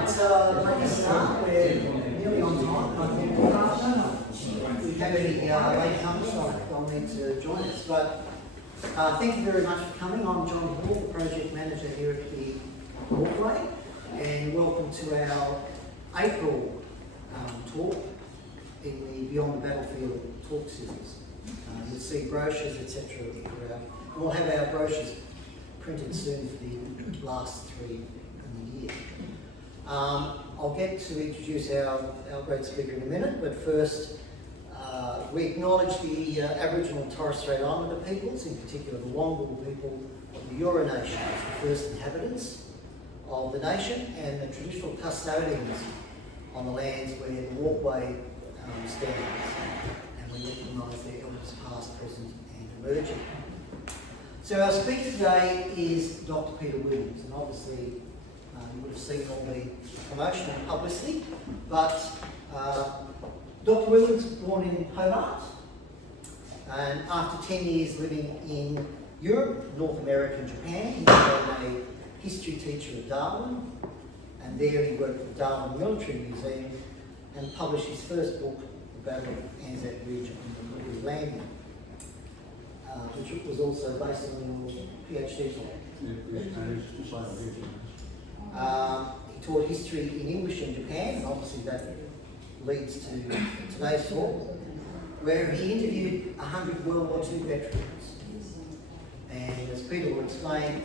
might make a start. We're nearly on time. If we have any latecomers, I'll need to join us. But thank you very much for coming. I'm John Hall, the project manager here at the Walkway, and welcome to our April talk in the Beyond the Battlefield talk series. You'll see brochures, etc. throughout. We'll have our brochures printed soon for the last three in the year. I'll get to introduce our great speaker in a minute, but first we acknowledge the Aboriginal and Torres Strait Islander peoples, in particular the Wongal people of the Eora Nation, as the first inhabitants of the nation and the traditional custodians on the lands where the Walkway stands. And we recognise their elders past, present and emerging. So our speaker today is Dr. Peter Williams, and obviously you would have seen all the promotion and publicity, but Dr. Williams was born in Hobart, and after 10 years living in Europe, North America and Japan, he became a history teacher at Darwin, and there he worked at the Darwin Military Museum and published his first book, The Battle of Anzac Ridge on the Woodley Landing, which was also based on your PhD for. He taught history in English in Japan, and obviously that leads to today's talk, where he interviewed 100 World War II veterans. And as Peter will explain,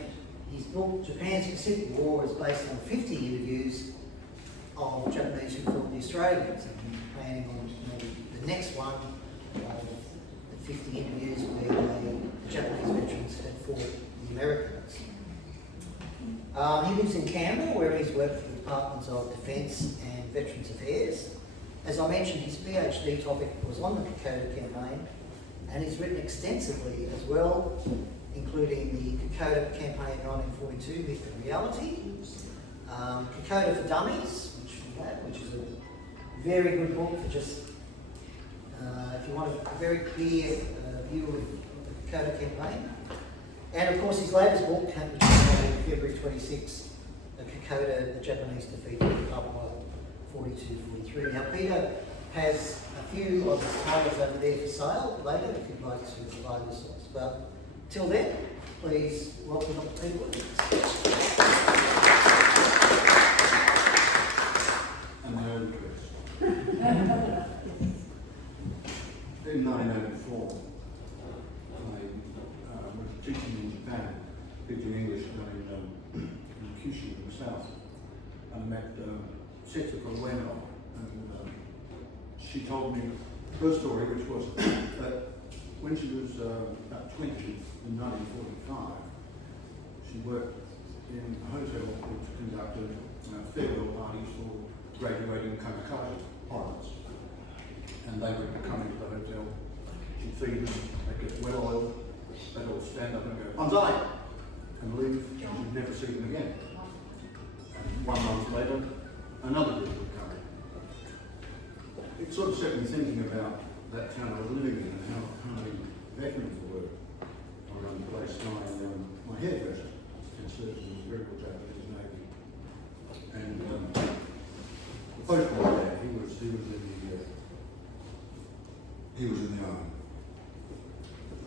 his book, Japan's Pacific War, is based on 50 interviews of Japanese who fought the Australians, and he's planning on the next one of the 50 interviews where the Japanese veterans had fought the Americans. He lives in Canberra, where he's worked for the Departments of Defence and Veterans Affairs. As I mentioned, his PhD topic was on the Kokoda campaign, and he's written extensively as well, including the Kokoda campaign in 1942, Myth and Reality, Kokoda for Dummies, which is a very good book for just, if you want a very clear view of the Kokoda campaign. And of course his latest book, which came out February 26, Kokoda, the Japanese defeat of Papua 42-43. Now Peter has a few of the titles over there for sale later if you'd like to provide yourselves. But till then, please welcome Dr. Peter Williams. And my own Chris. In 1904, I was teaching in Japan, teaching English down in Kyushu in the south, and I met Setsuko Ueno, and she told me her story, which was that when she was about 20 in 1945, she worked in a hotel which conducted farewell parties for graduating kamikaze pilots. And they would come into the hotel, she'd feed them, they'd get well oiled, they'd all stand up and go, "Banzai!" and leave, and you'd never see them again. And 1 month later, another group would come in. It sort of set me thinking about that town I was living in and how many veterans were around the place. My hairdresser and served in the Imperial Japanese Navy. And the postman there, he was in the army.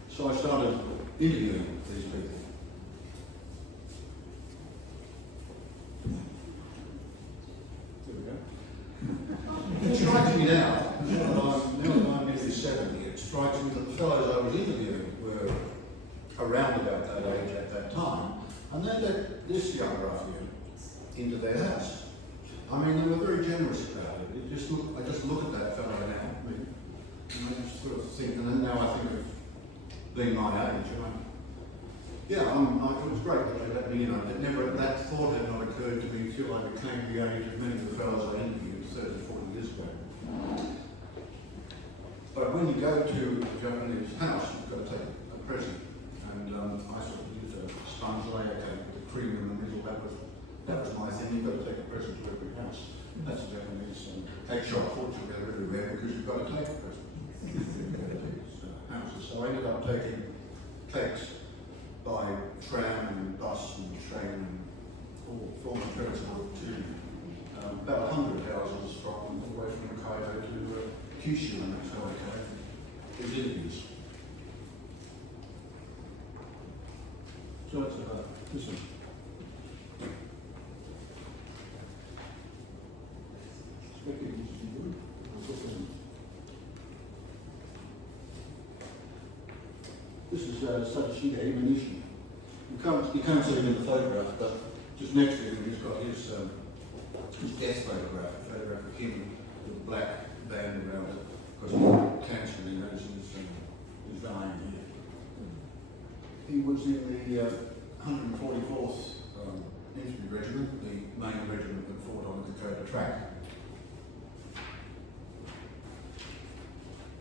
So I started interviewing these people. There we go. It strikes me now that I'm nearly 70, it strikes me that the fellows I was interviewing were around about that age at that time, and they let this young ruffian into their house. I mean, they were very generous about it. I just look at that fellow now, and I just sort of think, and then now I think of being my age, it was great that they let me in. That thought had not occurred to me until I became the age of many of the fellows I interviewed 30, 40 years ago. But when you go to a Japanese house, you've got to take a present. And I sort of used a sponge layer cake with the cream in the middle. That was my thing. You've got to take a present to every house. That's a Japanese cake shop altogether everywhere because you've got to take a present. Houses. So I ended up taking cakes by tram and bus and train and all forms of transport to about 100 houses from all the way from Hokkaido to Kyushu, and that's how they came. They did use. So it's listen. This is Sadashida Imanishi. You can't see him in the photograph, but just next to him he's got his death photograph, a photograph of him with a black band around it, because he's got cancer and he knows he's dying here. He was in the 144th Infantry Regiment, the main regiment that fought on the Dakota Track.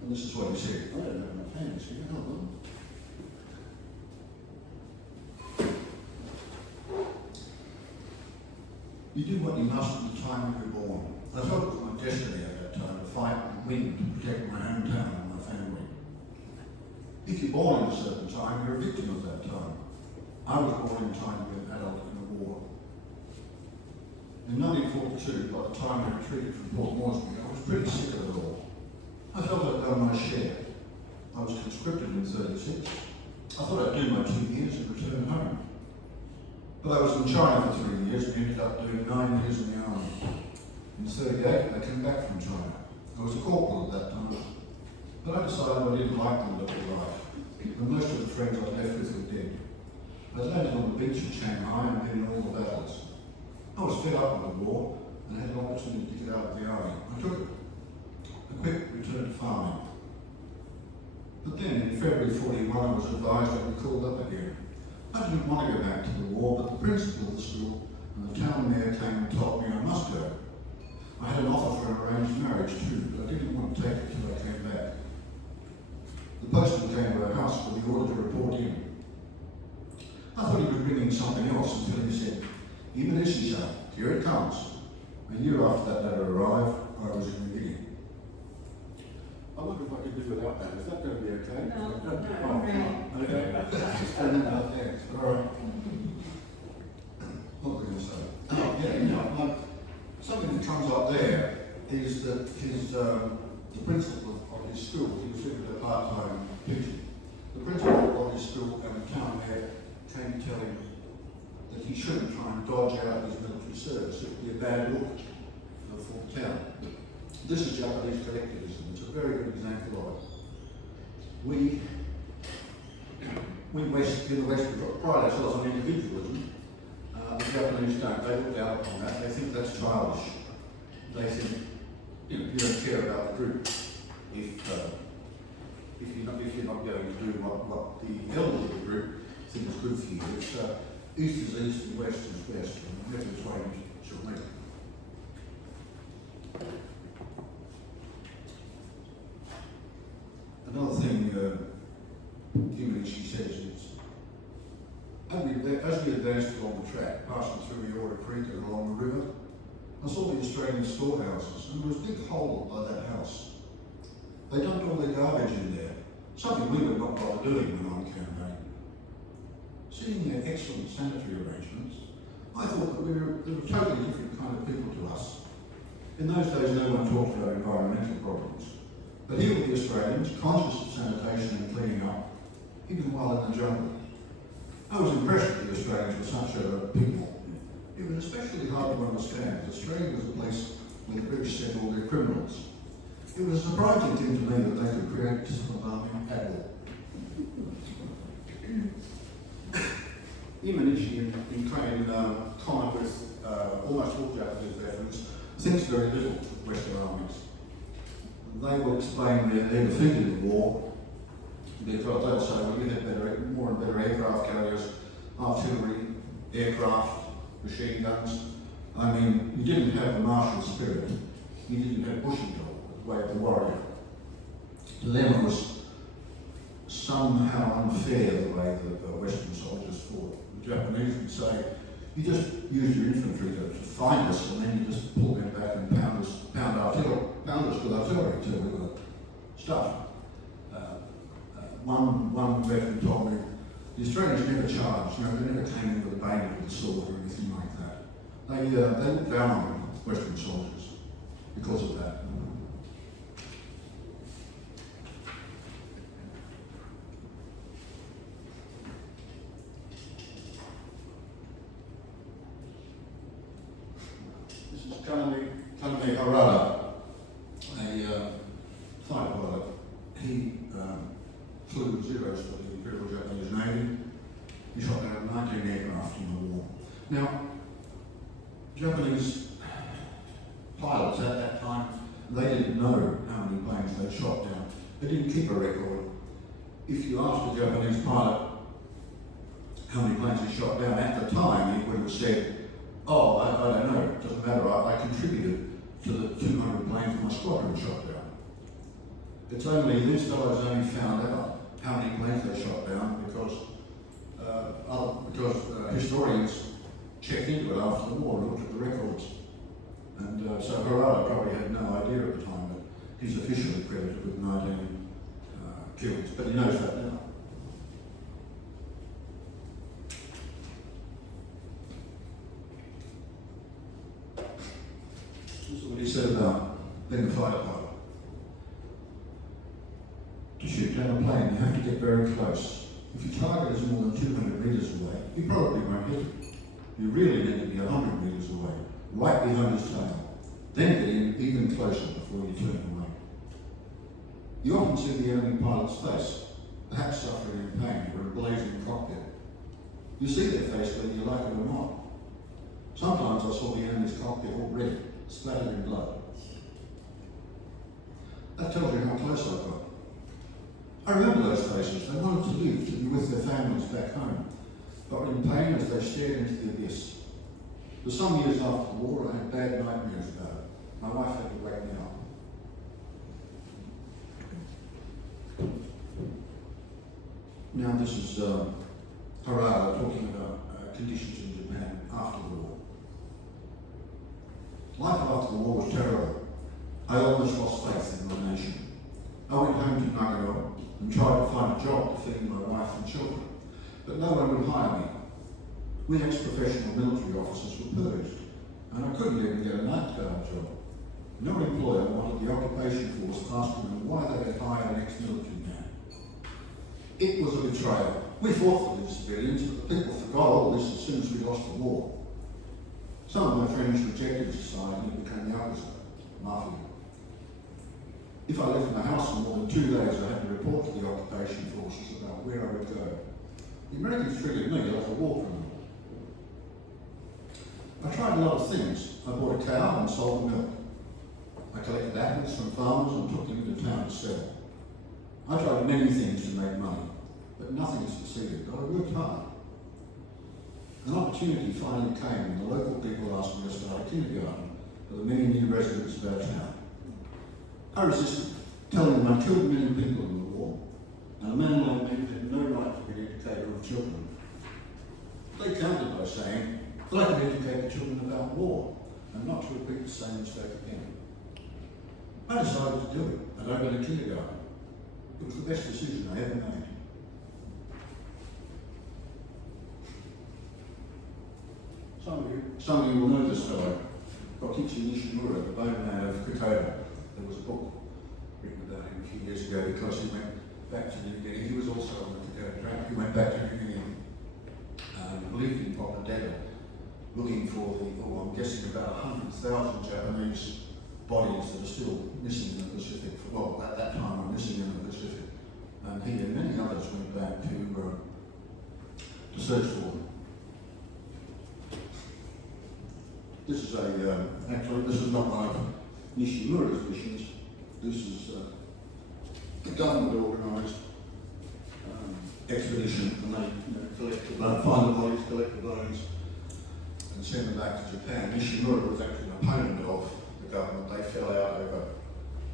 And this is what he said. I don't have enough hands here, hold on. You do what you must at the time you were born. I felt it was my destiny at that time to fight and win to protect my hometown and my family. If you're born in a certain time, you're a victim of that time. I was born in time to be an adult in the war. In 1942, by the time I retreated from Port Moresby, I was pretty sick of it all. I felt I'd done my share. I was conscripted in 36. I thought I'd do my 2 years and return home. But I was in China for 3 years and ended up doing 9 years in the army. In 38, I came back from China. I was a corporal at that time. But I decided I didn't like the local life. And most of the friends I left with were dead. I landed on the beach in Shanghai and been in all the battles. I was fed up with the war and had an opportunity to get out of the army. I took it. A quick return to farming. But then in February 41 I was advised I'd be called up again. I didn't want to go back to the war, but the principal of the school and the town mayor came and told me I must go. I had an offer for an arranged marriage too, but I didn't want to take it till I came back. The postman came to our house with the order to report in. I thought he was bringing something else until he said, "Imanishi-san, here it comes." A year after that letter arrived, I was in the beginning. I wonder if I could do without that. Is that going to be okay? No, Oh, okay. Standing up there. All right. What was I going to say? Oh, yeah. Something that comes up there is that the principal of his school, he was simply a part-time teacher. The principal of his school and the town mayor came to tell him that he shouldn't try and dodge out his military service. It would be a bad look for the town. This is Japanese collectivism. It's a very good example of it. We in the West, we've got pride ourselves on individualism. The Japanese don't. They look down upon that. They think that's childish. They think, you don't care about the group if you're not going to do what the elders of the group think is good for you. It's east is east and west is west, and whatever is way you should make it. Another thing she says is, as we advanced along the track, passing through the Order Creek and along the river, I saw the Australian storehouses, and there was a big hole by that house. They dumped all their garbage in there, something we would not bother doing when on campaign. Seeing their excellent sanitary arrangements, I thought that they were a totally different kind of people to us. In those days, no one talked about environmental problems. But here were the Australians, conscious of sanitation and cleaning up, even while in the jungle. I was impressed that the Australians were such a people. It was especially hard to understand, as Australia was a place where the British sent all their criminals. It was a surprising thing to me that they could create an army at all. Imanishi, in common with almost all Japanese veterans, thinks very little of Western armies. They will explain their defeat in the war because they'll say, well, you had more and better aircraft carriers, artillery, aircraft, machine guns. I mean, you didn't have the martial spirit. You didn't have Bushido, the way of the warrior. To them it was somehow unfair the way that the Western soldiers fought. The Japanese would say, you just use your infantry to find us, and then you just pull them back and pound us with artillery until we were stuffed. One veteran told me the Australians never charged. They never came in with a bayonet or a sword or anything like that. They looked down on them. Western soldiers because of that. This is Kaname Harada, a fighter pilot. He flew Zeros for the Imperial Japanese Navy. He shot down 19 aircraft in the war. Now, Japanese pilots at that time, they didn't know how many planes they shot down. They didn't keep a record. If you asked a Japanese pilot how many planes he shot down at the time, he would have said, oh, I don't know, it doesn't matter, I contributed to the 200 planes my squadron shot down. It's only, these fellows only found out how many planes they shot down because historians checked into it after the war and looked at the records. And so Harada probably had no idea at the time, but he's officially credited with 19 kills, but he knows that now. This is what he said about being a fighter pilot. To shoot down a plane, you have to get very close. If your target is more than 200 metres away, you probably won't hit it. You really need to be 100 metres away, right behind his tail. Then get in even closer before you turn away. You often see the enemy pilot's face, perhaps suffering in pain or a blazing cockpit. You see their face whether you like it or not. Sometimes I saw the enemy's cockpit all red, splattered in blood. That tells you how close I got. I remember those faces. They wanted to live, to be with their families back home, but were in pain as they stared into the abyss. For some years after the war, I had bad nightmares about it. My wife had to wake me up. Now this is Harada talking about conditions in Japan after the war. Life after the war was terrible. I almost lost faith in my nation. I went home to Nagano and tried to find a job to feed my wife and children, but no one would hire me. We ex-professional military officers were purged, and I couldn't even get a night guard job. No employer wanted the occupation force asking them why they had hired an ex-military man. It was a betrayal. We fought for the civilians, but the people forgot all this as soon as we lost the war. Some of my friends rejected society and became yakuza, mafia. If I left my house for more than 2 days, I had to report to the occupation forces about where I would go. The Americans treated me like a war criminal. I tried a lot of things. I bought a cow and sold milk. I collected apples from farmers and took them into town to sell. I tried many things to make money, but nothing succeeded. But I worked hard. An opportunity finally came when the local people asked me to start a kindergarten for the many new residents of our town. I resisted, telling them I killed many people in the war, and a man like me had no right to be an educator of children. They countered by saying that I could educate the children about war and not to repeat the same mistake again. I decided to do it and opened a kindergarten. It was the best decision I ever made. Some of you will know this fellow, Kokichi Nishimura, the bone man of Kokoda. There was a book written about him a few years ago because he went back to New Guinea. He was also on the Kokoda track. He went back to New Guinea and lived in Popadera, looking for I'm guessing about 100,000 Japanese bodies that are still missing in the Pacific. Well, at that time were missing in the Pacific. And he and many others went back to search for them. This is actually, this is not one of Nishimura's missions. This is a government organised expedition, and they collect the bones, find the bodies, collect the bones, and send them back to Japan. Nishimura was actually an opponent of the government. They fell out over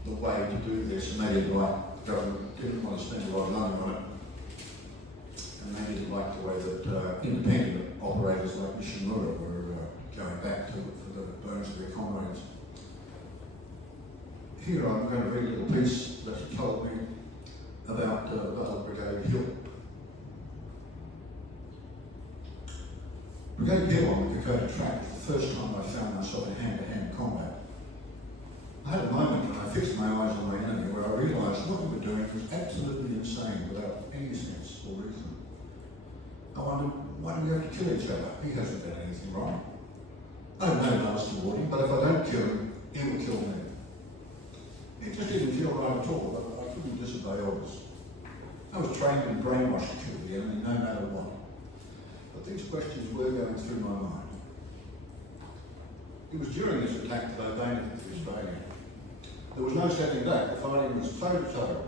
the way to do this, and they didn't like the government, didn't want to spend a lot of money on it. And they didn't like the way that independent operators like Nishimura were going back to for the bones of their comrades. Here I'm going to read a little piece that he told me about Battle Brigade Hill. Brigade Hill on the Kokoda track was the first time I found myself in hand-to-hand combat. fixed my eyes on my enemy, where I realised what we were doing was absolutely insane without any sense or reason. I wondered, why do we have to kill each other? He hasn't done anything wrong. I have no malice toward him, but if I don't kill him, he will kill me. It just didn't feel right at all, but I couldn't disobey orders. I was trained and brainwashed to kill the enemy, no matter what. But these questions were going through my mind. It was during this attack that I bayoneted the Australian. There was no stepping back, the fighting was toe to toe.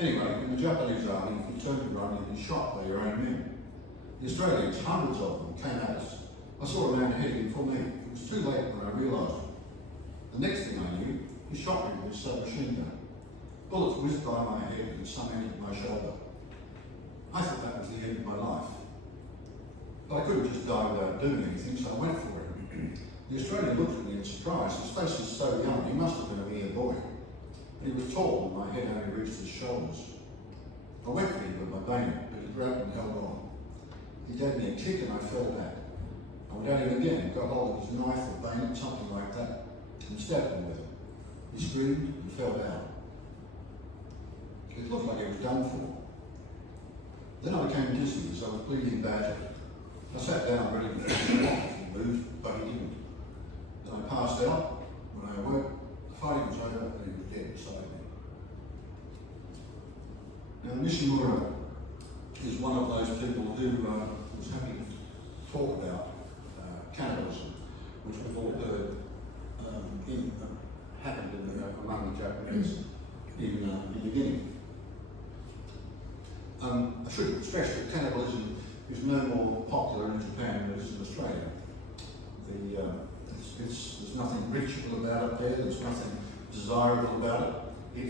Anyway, in the Japanese army, if you turned to run, you'd be shot by your own men. The Australians, hundreds of them, came at us. I saw a man heading for me. It was too late when I realised it. The next thing I knew, he shot me with his submachine gun. Bullets whizzed by my head and some entered my shoulder. I thought that was the end of my life. But I couldn't just die without doing anything, so I went for it. The Australian looked at me in surprise. His face was so young, he must have been a mere boy. And he was tall, and my head only reached his shoulders. I went for him with my bayonet, but he grabbed and held on. He gave me a kick and I fell back. I went at him again, got hold of his knife or bayonet, something like that, and stabbed him with it. He screamed and fell down. It looked like he was done for. Then I became dizzy as I was bleeding badly. I sat down ready to finish him off if he moved, but he didn't. Then I passed out. When I awoke, the fighting was over and he was dead beside me. Now Nishimura is one of those people who was happy to talk about cannibalism, which we've all heard happened among the Japanese in the beginning. I should stress that cannibalism is no more popular in Japan than it is in Australia. There's nothing ritual about it there, there's nothing desirable about it.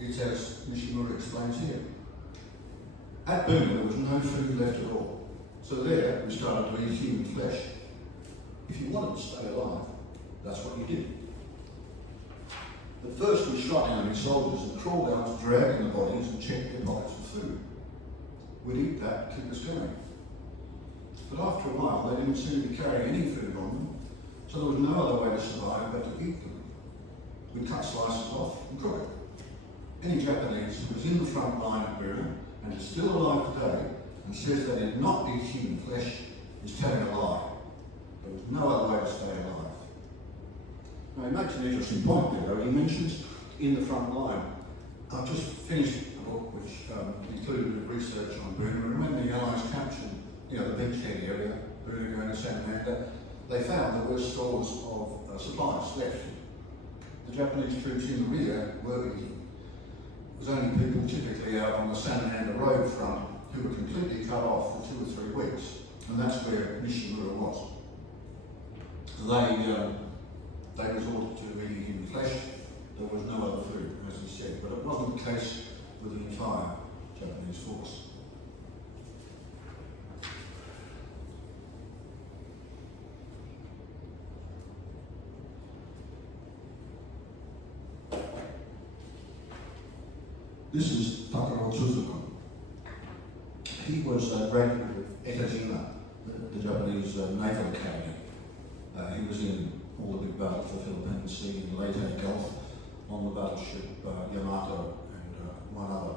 It's as Nishimura explains here. At Burma there was no food left at all. So there we started to eat human flesh. If you wanted to stay alive, that's what you did. At first we shot enemy soldiers and crawled out to drag in the bodies and check their pockets for food. We'd eat that to keep us going. But after a while they didn't seem to be carrying any food on them, so there was no other way to survive but to eat them. We'd cut slices off and cook it. Any Japanese who was in the front line at Burma and is still alive today and says they did not eat human flesh is telling a lie. There was no other way to stay alive. Now he makes an interesting point there though. He mentions in the front line. I've just finished a book which included research on Burma, and when the Allies captured the beachhead area, Burma and Sanamanda, they found there were stores of supplies left. The Japanese troops in the rear were eating. It was only people typically out on the Sanamanda road front who were completely cut off for 2 or 3 weeks, and that's where Nishimura was. They resorted to eating human flesh. There was no other food, as he said, but it wasn't the case with the entire Japanese force. This is Takaro Tsuzuka. He was a graduate of Etajima, the Japanese Naval Academy. He was in all the big battles, the Philippine Sea, in the Leyte Gulf, on the battleship Yamato and one other.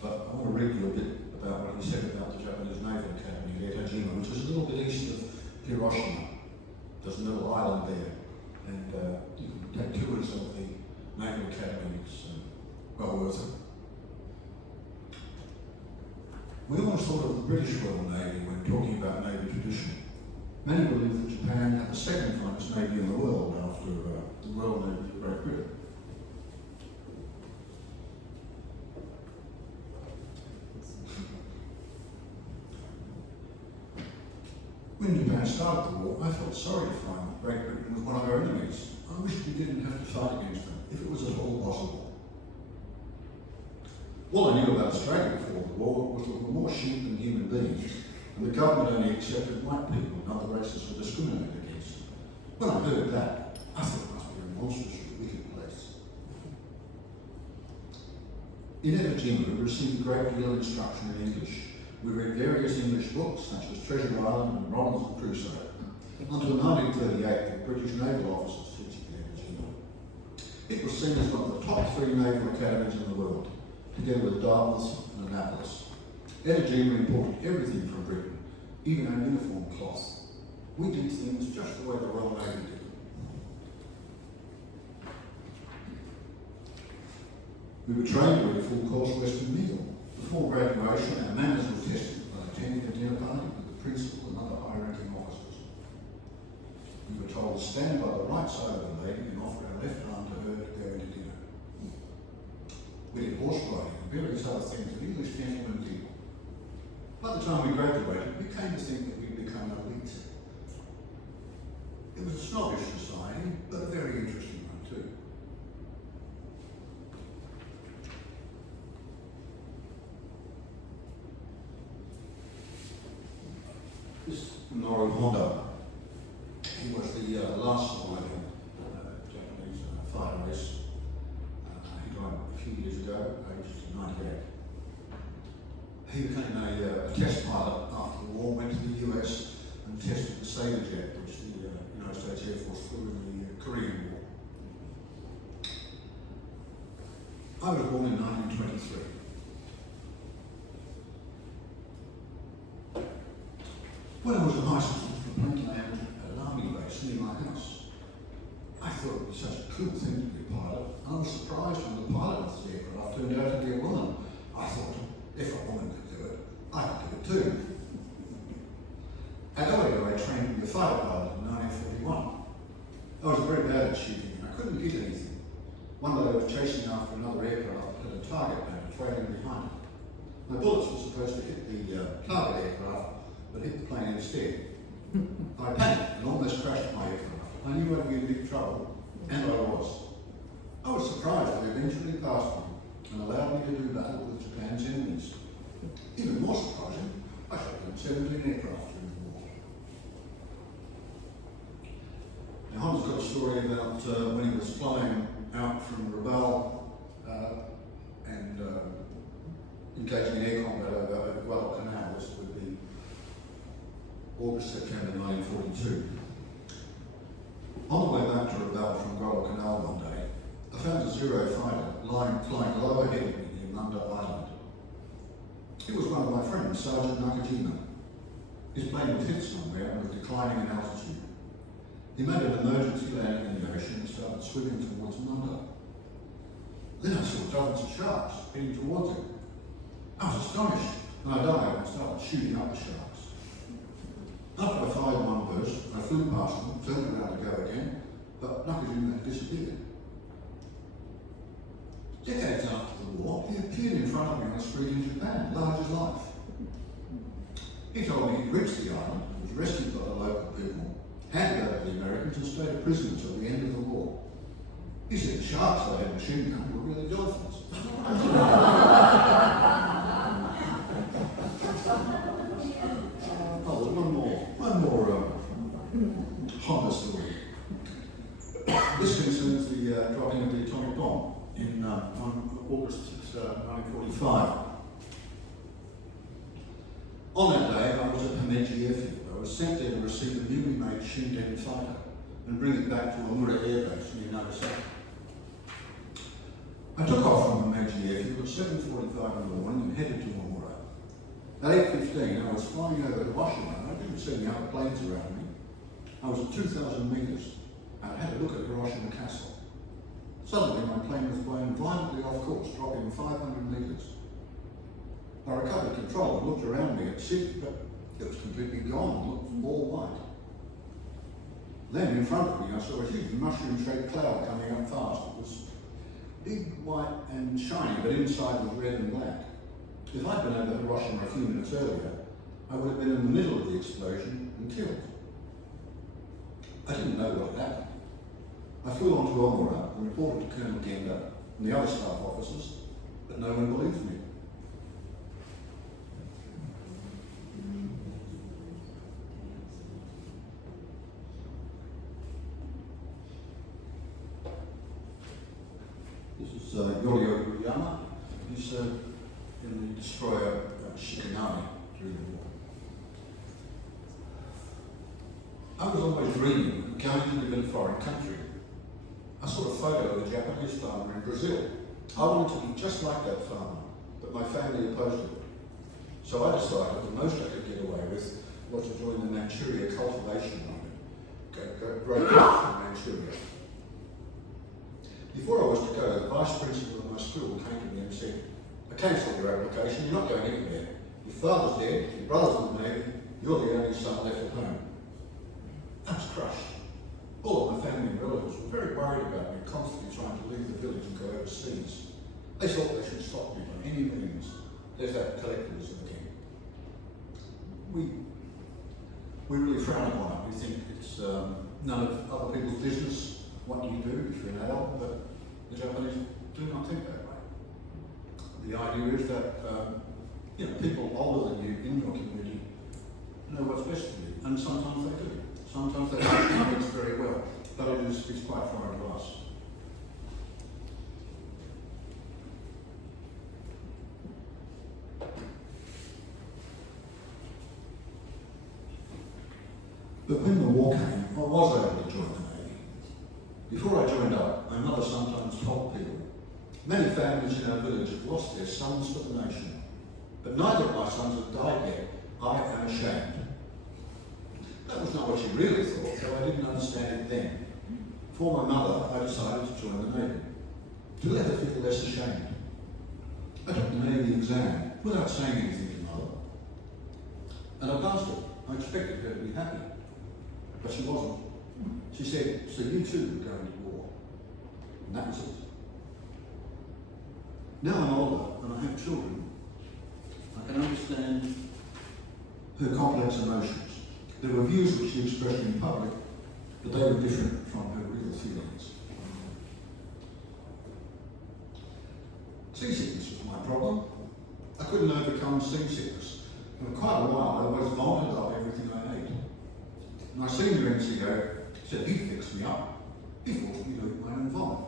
But I want to read you a bit about what he said about the Japanese Naval Academy at Etajima, which is a little bit east of Hiroshima. There's a little island there, and you can take tours of the Naval Academy. It's well worth it. We always thought of the British Royal Navy when talking about Navy tradition. Many believe that Japan had the second finest navy in the world after the Royal Navy of Great Britain. When Japan started the war, I felt sorry to find that Great Britain was one of our enemies. I wished we didn't have to fight against them, if it was at all possible. All I knew about Australia before the war was that there were more sheep than human beings, and the government only accepted white people and other races were discriminated against. When I heard that, I thought it must be a monstrously wicked place. In Etajima, we received a great deal of instruction in English. We read various English books, such as Treasure Island and Robinson Crusoe. Until 1938, the British naval officers teaching in Etajima. It was seen as one of the top 3 naval academies in the world, together with Dartmouth and Annapolis. Energy imported everything from Britain, even our uniform cloth. We did things just the way the Royal Navy did. We were trained to eat a full course Western meal. Before graduation, our manners were tested by attending a dinner party with the principal and other high-ranking officers. We were told to stand by the right side of the lady and offer our left arm to her to go into dinner. We did horse riding and various other things that English gentlemen did. By the time we graduated, we came to think that we'd become elite. It was a snobbish society, but a very interesting one too. This Noru Honda, he was the last surviving Japanese fighter race. He died a few years ago, aged 98. He became a test pilot after the war, went to the US and tested the Sabre jet, which the United States Air Force flew in the Korean War. I was born in 1923. When I was in high school, the plane landed at an army base near my house. I thought it was such a cool thing to be a pilot. I was surprised when the pilot of the aircraft turned out to be a woman. I thought, if a woman could do it, I could do it too. At Oregon, I trained to be a fighter pilot in 1941. I was very bad at shooting and I couldn't hit anything. One day I was chasing after another aircraft that had a target man trailing behind it. My bullets were supposed to hit the target aircraft, but hit the plane instead. I panicked and almost crashed my aircraft. I knew I'd be in big trouble, and I was. I was surprised that it eventually passed me and allowed me to do battle with Japan's enemies. Even more surprising, I shot down 17 aircraft during the war. Now, Hans got a story about when he was flying out from Rabaul and engaging in air combat over Guadalcanal. This would be August, September 1942. On the way back to Rabaul from Guadalcanal one day, I found a Zero fighter flying low ahead of me near Munda Island. It was one of my friends, Sergeant Nakajima. His plane was hit somewhere and was declining in altitude. He made an emergency landing in the ocean and started swimming towards Munda. Then I saw dozens of sharks heading towards him. I was astonished, and I dived and started shooting up the sharks. After I fired one burst, I flew past them, turned around to go again, but Nakajima had disappeared. Decades after the war, he appeared in front of me on the street in Japan, large as life. He told me he'd reached the island, was rescued by the local people, handed over to the Americans and stayed a prisoner till the end of the war. He said the sharks they had machine guns were really dolphins. Oh, there's one more Honda story. This concerns the dropping of the atomic bomb in on August 1945. On that day, I was at Himeji Airfield. I was sent there to receive a newly made Shinden fighter and bring it back to Omura Air Base near Nagasaki. I took off from Himeji Airfield at 7:45 in the morning and headed to Omura. At 8:15, I was flying over Hiroshima and I didn't see any other planes around me. I was at 2,000 metres and I had a look at Hiroshima Castle. Suddenly, my plane was blown violently off course, dropping 500 metres. I recovered control and looked around me at the city, but it was completely gone and looked all white. Then, in front of me, I saw a huge mushroom-shaped cloud coming up fast. It was big, white and shiny, but inside was red and black. If I'd been over Hiroshima a few minutes earlier, I would have been in the middle of the explosion and killed. I didn't know what had happened. I flew on to Omura and reported to Colonel Genda and the other staff officers, but no one believed me. This is Yorio Uriyama. He served in the destroyer Shikanami during the war. I was always dreaming of going to live in a foreign country. I saw a photo of a Japanese farmer in Brazil. I wanted to be just like that farmer, but my family opposed it. So I decided the most I could get away with was to join the Manchuria cultivation unit, grow crops in Manchuria. Before I was to go, the vice principal of my school came to me and said, "I cancelled your application, you're not going anywhere. Your father's dead, your brother's in the Navy, you're the only son left at home." I was crushed. All of my family and relatives were very worried about me, constantly trying to leave the village and go overseas. They thought they should stop me by any means. There's that collectivism again. We really frown upon it. We think it's none of other people's business. What do you do if you're an adult? But the Japanese do not think that way. The idea is that people older than you in your community know what's best for you, and sometimes they do. Sometimes they don't know it very well, but it's quite foreign to us. But when the war came, I was able to join the Navy. Before I joined up, my mother sometimes told people, "Many families in our village have lost their sons for the nation, but neither of my sons have died yet. I am ashamed." That was not what she really thought, though I didn't understand it then. For my mother, I decided to join the Navy, to let her feel less ashamed. I took the Navy exam without saying anything to Mother, and I passed it. I expected her to be happy, but she wasn't. She said, "So you too were going to war." And that was it. Now I'm older and I have children, I can understand her complex emotions. There were views which she expressed in public, but they were different from her real feelings. Seasickness was my problem. I couldn't overcome seasickness. For quite a while I always vomited up everything I ate. My senior NCO said he'd fix me up. He forced me to eat my own vomit.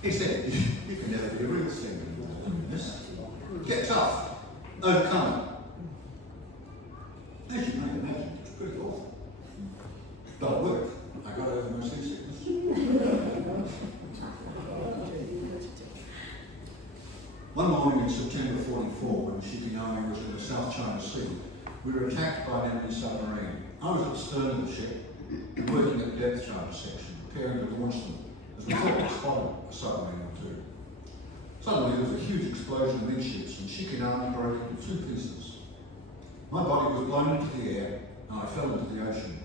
He said, "You can never be a real senior doing this. Get tough. Overcome it." As you may imagine, it's pretty awful. But it worked. I got over my seasickness. One morning in September 44, when the shipping army was in the South China Sea, we were attacked by an enemy submarine. I was at the stern of the ship, working at the depth charge section, preparing to launch them, as we thought we spotted a submarine or two. Suddenly there was a huge explosion amidships and Shikinami broke into two pieces. My body was blown into the air and I fell into the ocean.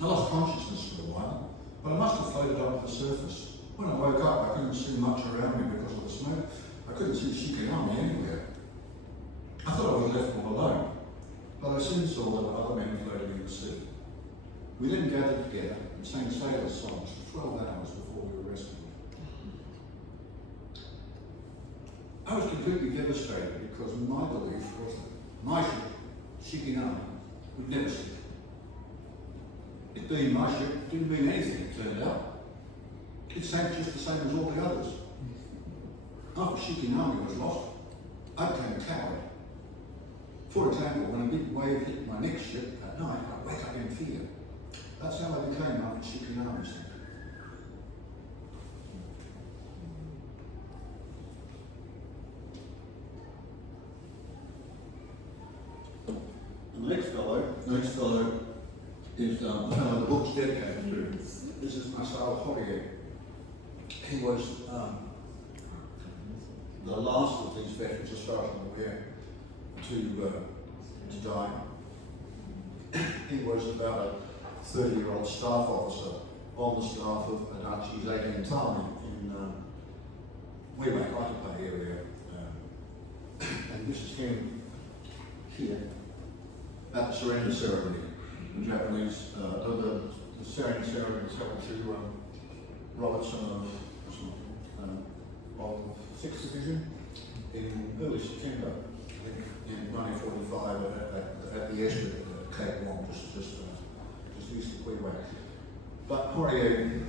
I lost consciousness for a while, but I must have floated up to the surface. When I woke up, I couldn't see much around me because of the smoke. I couldn't see Shikinami anywhere. I thought I was left all alone, but I soon saw that other men floating in the sea. We then gathered together and sang sailor songs for 12 hours before we were rescued. I was completely devastated because my belief was that my ship, Shikinami, would never sink. It being my ship didn't mean anything, it turned out. It sank just the same as all the others. After Shikinami was lost, I became a coward. For example, when a big wave hit my next ship at night, I'd wake up in fear. That's how I became after Shikinami sank. The next fellow is the fellow the book's dedicated to. This is Masao Horie. He was the last of these veterans, as far as I'm aware, to die. He was about a 30-year-old staff officer on the staff of Adachi's 18th Army in Viewpoint area. And this is him here at the surrender ceremony. The Japanese, the surrender ceremony was held to Robertson of 6th Division in early September, I think, in 1945 at the airstrip at Cape Long, just east of Viewpoint. But Poirier,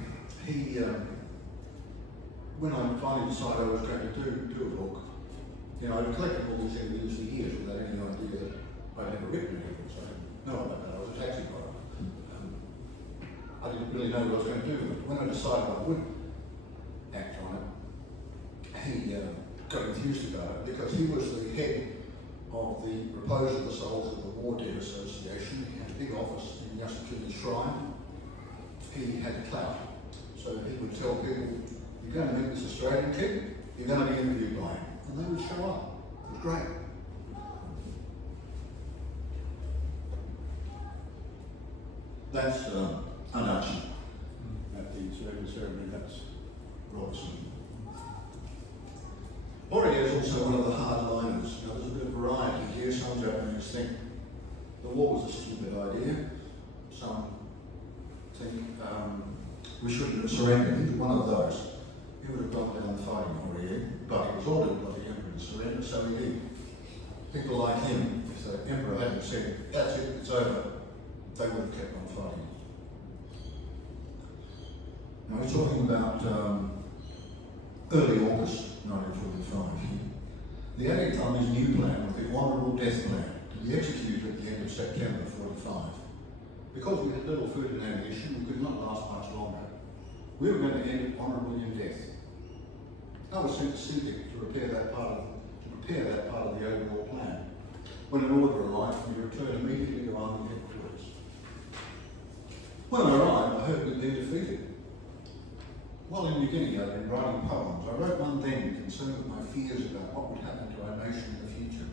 when I finally decided I was going to do a book, I'd collected all these interviews for years without any idea that I'd never written anything, so I didn't know about that. I was a taxi driver. really know what I was going to do. When I decided I would act on it, he got enthused about it because he was the head of the Repose of the Souls of the War Dead Association. He had a big office in Yasukuni Shrine. He had clout. So he would tell people, you're going to meet this Australian kid, you're going to be interviewed by him. And they would show up. It was great. That's Anachi at the surrender ceremony. That's Robertson. Borrego is also one of the hardliners. Now, there's a bit of variety here. Some Japanese think the war was a stupid idea. Some think we shouldn't have surrendered. He was one of those. He would have gone down fighting Borrego, but he was ordered by the emperor to surrender, so he did. People like him, if the emperor hadn't said, that's it, it's over, they would have kept on fighting. Now, we're talking about early August 1945. The added on his new plan was the honourable death plan to be executed at the end of September 45. Because we had little food and ammunition, we could not last much longer. We were going to end honourably in death. I was sent to Subic to prepare that part of the overall plan. When an order arrived, we returned immediately to Army headquarters. When I arrived, I heard we'd been defeated. While in New Guinea, I'd been writing poems. I wrote one then concerned with my fears about what would happen to our nation in the future.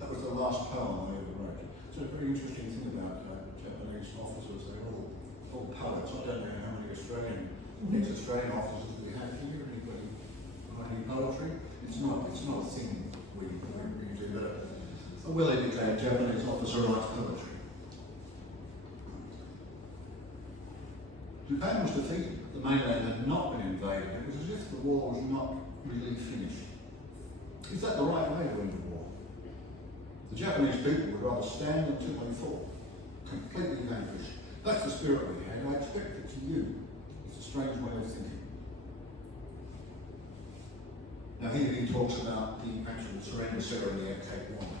That was the last poem I ever wrote. It's a very interesting thing about Japanese officers. They're all poets. I don't know how many ex-Australian officers we have here. Anybody writing poetry? It's not a thing we do, but a well-educated Japanese officer writes poetry. Japan was defeated. The mainland had not been invaded. It was as if the war was not really finished. Is that the right way to end the war? The Japanese people would rather stand until they fall, completely vanquished. That's the spirit we had. I expect it to you. It's a strange way of thinking. Now here he talks about the actual surrender ceremony at Cape One.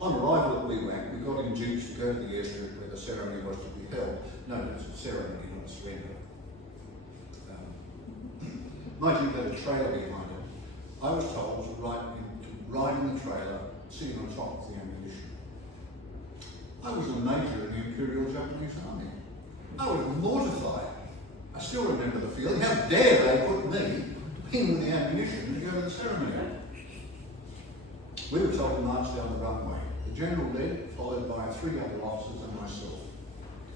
On arrival at Wewak, we got in jeeps to go to the airstrip where the ceremony was to be held. No, it's a ceremony, not a surrender. My jeep had a trailer behind it. I was told to ride in the trailer, sitting on top of the ammunition. I was a major in the Imperial Japanese Army. I was mortified. I still remember the feeling. How dare they put me in with the ammunition to go to the ceremony? We were told to march down the runway. The general led, followed by 3 other officers and myself.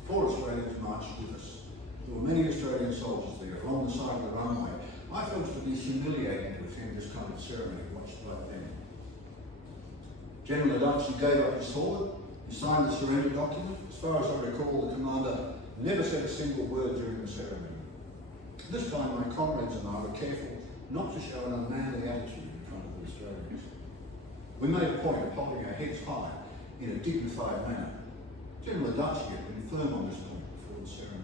4 Australians marched with us. There were many Australian soldiers there along the side of the runway. I felt it to be humiliating to attend this kind of ceremony watched by them. General Adachi gave up his sword. He signed the surrender document. As far as I recall, the commander never said a single word during the ceremony. This time, my comrades and I were careful not to show an unmanly attitude in front of the Australians. We made a point of holding our heads high in a dignified manner. General Adachi had been firm on this point before the ceremony.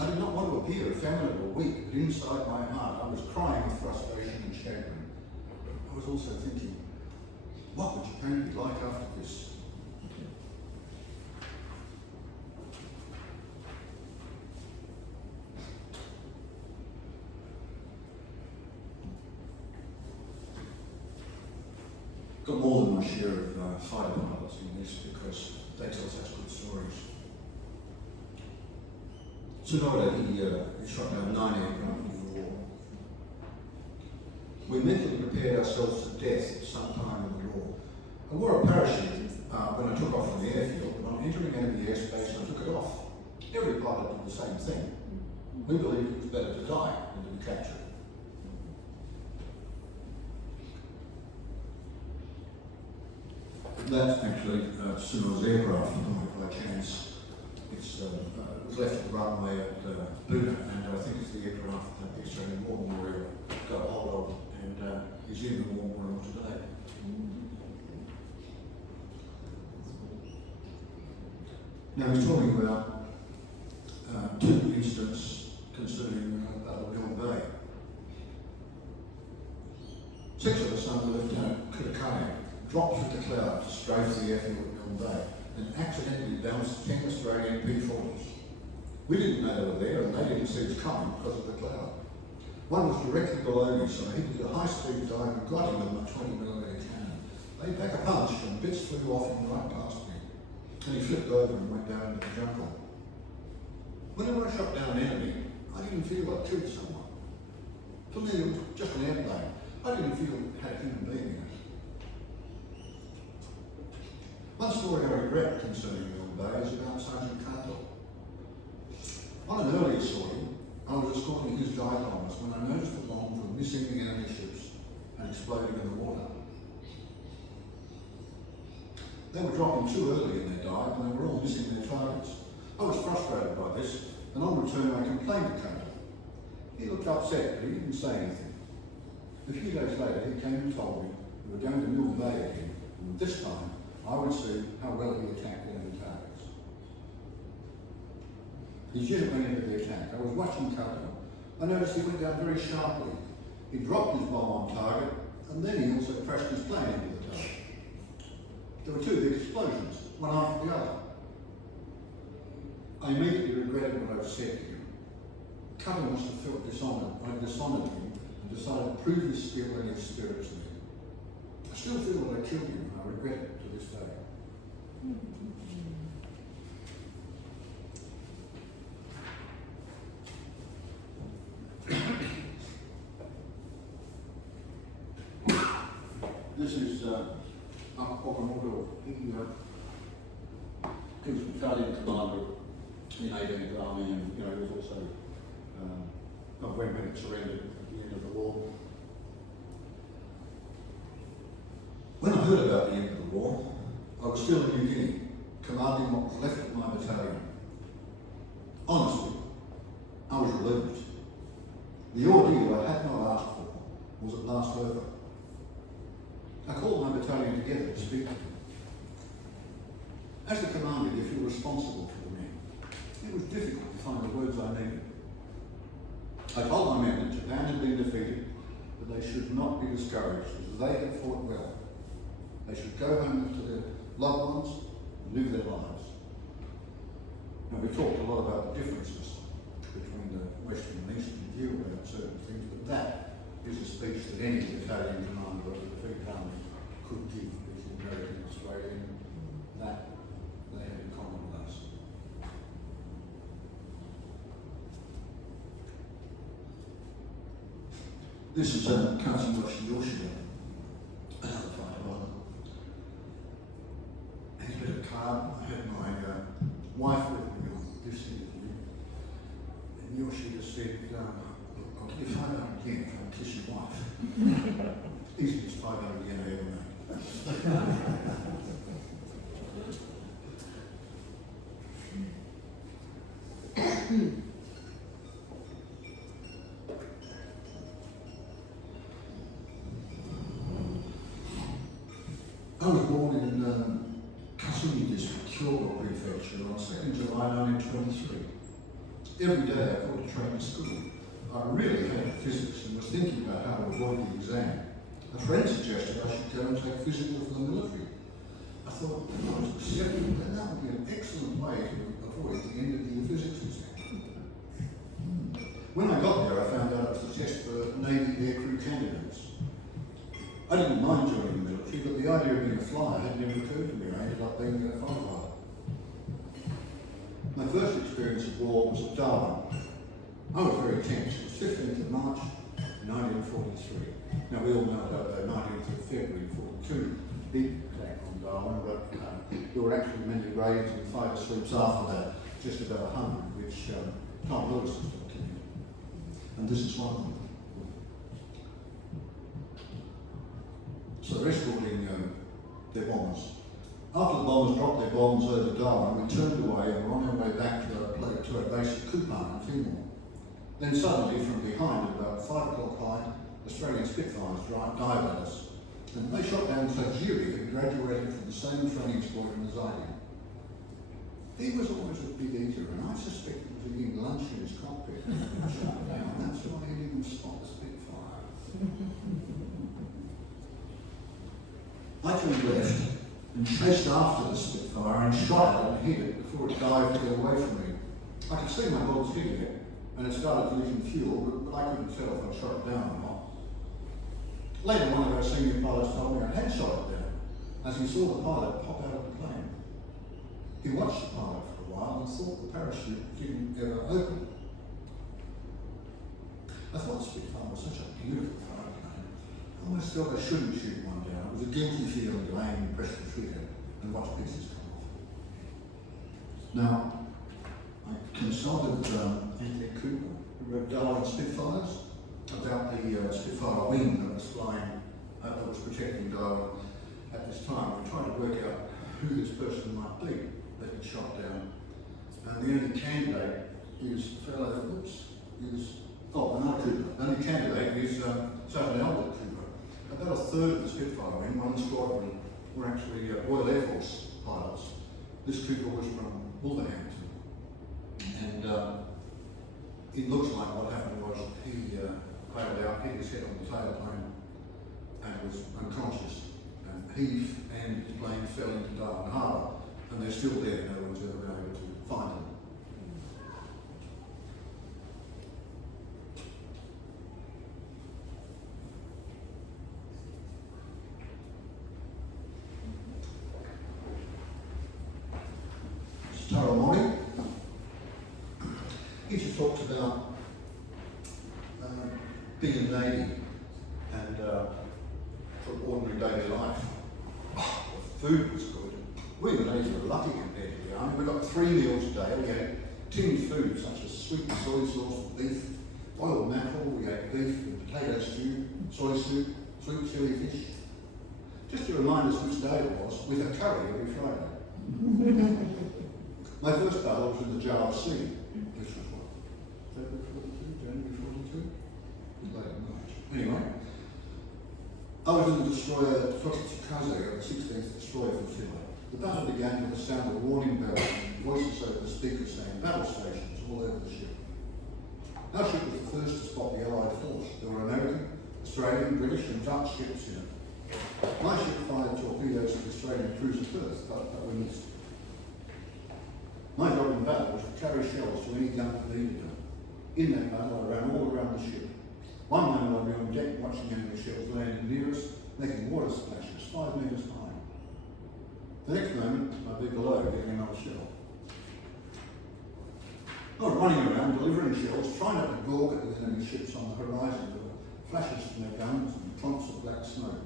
I did not want to appear effeminate or weak, but inside my heart I was crying with frustration and chagrin. I was also thinking, what would Japan be like after this? Got more than my share of fighter pilots in this because they tell such good stories. Tsunoda, he shot down 9 aircraft in the war. We mentally prepared ourselves for death sometime in the war. I wore a parachute when I took off from the airfield, but on entering enemy airspace, I took it off. Every pilot did the same thing. We believed it was better to die than to be captured. That's actually Tsunoda's aircraft, by chance. It was left at the runway at Buda, and I think it's the aircraft that the Australian War Memorial got a hold of and is in the War Memorial today. Now he's talking about 2 incidents concerning Battle of Milne Bay. 6 of us under Lieutenant Kutakane dropped through the cloud to strafe the airfield at Milne Bay. and accidentally bounced 10 Australian P40s. We didn't know they were there, and they didn't see us coming because of the cloud. One was directly below me, so he did a high-speed dive and got him with my 20mm cannon. They pack a punch, and bits flew off him right past me. And he flipped over and went down into the jungle. Whenever I shot down an enemy, I didn't feel I killed someone. For me, it was just an airplane. I didn't feel it had a human being in it. One story I regret concerning Milne Bay is about Sergeant Carter. On an earlier story, I was escorting his dive bombers when I noticed the bombs were missing the enemy ships and exploding in the water. They were dropping too early in their dive and they were all missing their targets. I was frustrated by this, and on return I complained to Carter. He looked upset, but he didn't say anything. A few days later, he came and told me we were going to Milne Bay again, and this time I would see how well he attacked enemy targets. He just went into the attack. I was watching Carter. I noticed he went down very sharply. He dropped his bomb on target, and then he also crashed his plane into the target. There were two big explosions, one after the other. I immediately regretted what I said to him. Carter must have felt dishonoured. I dishonoured him and decided to prove his skill and his spirit to me. I still feel that I killed him, and I regret it to this day. This is Okamoto. He was battalion commander in 18th Army, and he was also when it surrendered at the end of the war. When I heard about the end of the war, I was still in New Guinea, commanding what was left of my battalion. Honestly, I was relieved. The ordeal I had not asked for was at last over. I called my battalion together to speak to them. As the commander, you feel responsible for the men. It was difficult to find the words I needed. I told my men that Japan had been defeated, but they should not be discouraged, as they had fought well. They should go home to their loved ones and live their lives. Now, we talked a lot about the differences between the Western and Eastern view about certain things, but that is a speech that any battalion commander of the defeated army could give as an American Australian. That they had in common with us. This is Katsuyoshi Yoshida, another fighter pilot. He's a bit of card. I had my wife with me on this interview, and Yoshida said, if I don't again, if I kiss your wife, easiest 500 yen I ever made. I was born in Kasumi district, Kyoto prefecture, on 2nd July 1923. Every day I caught a train to school. I really hated physics and was thinking about how to avoid the exam. A friend suggested I should go and take physical for the military. I thought, if I was accepted, then that would be an excellent way to avoid the end of the year physics exam. When I got there, I found out it was a test for Navy aircrew candidates. I didn't mind joining the military, but the idea of being a flyer had never occurred to me. I ended up being a firefighter. My first experience of war was at Darwin. I was very tense. It was 15th of March, 1943. Now we all know about the 19th of February 42 big attack on Darwin, but there were actually many raids and fighter sweeps after that, just about 100, which Tom Lewis was talking about. And this is one of them. So they're escorting their bombers. After the bombers dropped their bombs over Darwin, we turned away and were on our way back to our base at Kupang in Timor. Then suddenly, from behind, at about 5 o'clock high, Australian Spitfires dived at us. And they shot down Tajiri, who graduated from the same training squadron as I did. He was always a big eater, and I suspect he was eating lunch in his cockpit. That's why he didn't spot the Spitfire. I turned left and chased after the Spitfire and shot it and hit it before it dived to get away from me. I could see my bullets hitting it, and it started leaking fuel, but I couldn't tell if I shot it down or not. Later, one of our senior pilots told me I had shot it down, as he saw the pilot pop out of the plane. He watched the pilot for a while and thought the parachute didn't ever open. I thought the Spitfire was such a beautiful fighter plane. I almost felt I shouldn't shoot one down. It was a guilty feeling to aim and press the trigger and watch pieces come off. Now, I consulted Anthony Cooper, who wrote Darwin Spitfires, about the Spitfire wing that was flying, that was protecting Darwin at this time. We're trying to work out who this person might be that he shot down. And the only candidate is a fellow, Bernard Cooper. The only candidate is Sergeant Albert Cooper. About a third of the Spitfire wing, one squadron, were actually Royal Air Force pilots. This Cooper was from Wolverhampton. And it looks like what happened was he failed out, hit his head on the tailplane, and was unconscious. And he and his plane fell into Darwin Harbour, and they're still there. No one's ever been able to find them. Tomorrow morning, he just talks about being in the Navy and for ordinary daily life. Oh, the food was good. We in the Navy were lucky compared to the Army. We got 3 meals a day. We had tinned food such as sweet and soy sauce with beef, boiled mackerel, we ate beef and potato stew, soy soup, sweet chili fish. Just to remind us which day it was, with a curry every Friday. My first battle was in the Java Sea, which was what? February 42, January 42? Late March. Anyway, I was in the destroyer Tsukase, the 16th destroyer flotilla. The battle began with the sound of warning bells and voices over the speaker saying battle stations all over the ship. Our ship was the first to spot the Allied force. There were American, Australian, British and Dutch ships in it. My ship fired torpedoes at the Australian cruiser Perth, but we missed. My job in battle was to carry shells to any gun that needed them. In that battle, I ran all around the ship. One moment I'd be on deck watching enemy shells landing near us, making water splashes 5 metres high. The next moment, I'd be below getting another shell. I was running around delivering shells, trying not to gawk at the enemy ships on the horizon. There were flashes from their guns and clumps of black smoke.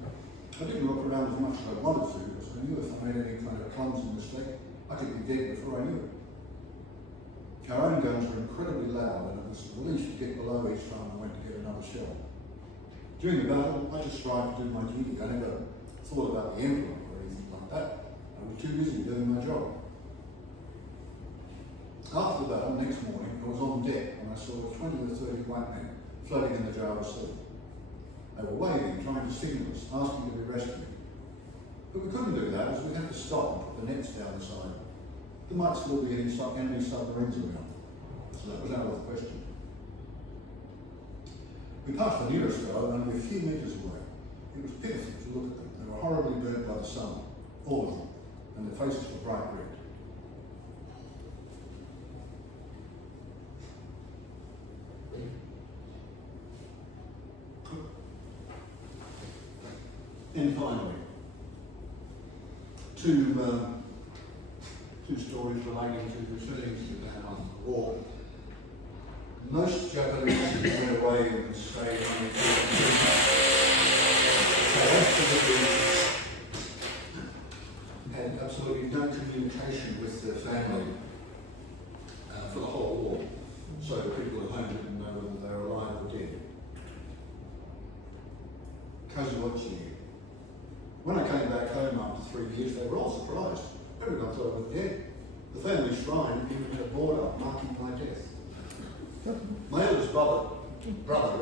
I didn't look around as much as I wanted to, because I knew if I made any kind of clumsy mistake, I could be dead before I knew it. Our own guns were incredibly loud, and it was a relief to get below each time I went to get another shell. During the battle, I just strived to do my duty. I never thought about the emperor or anything like that. I was too busy doing my job. After the battle, next morning, I was on deck when I saw 20 or 30 white men floating in the Java Sea. They were waving, trying to signal us, asking to be rescued. But we couldn't do that, as we'd have to stop and put the nets down the side. There might still be any enemy submarines around, so that was out of the question. We passed the nearest guard only a few metres away. It was pitiful to look at them. They were horribly burnt by the sun, all of them, and their faces were bright red. And finally, two stories relating to returning to Japan after the war. Most Japanese went away and stayed on the They had absolutely no communication with their family for the whole war. So the people at home didn't know whether they were alive or dead. Kazuochi. When I came back home after 3 years, they were all surprised. Everyone thought I was dead. The family shrine even had a board up marking my death. My eldest brother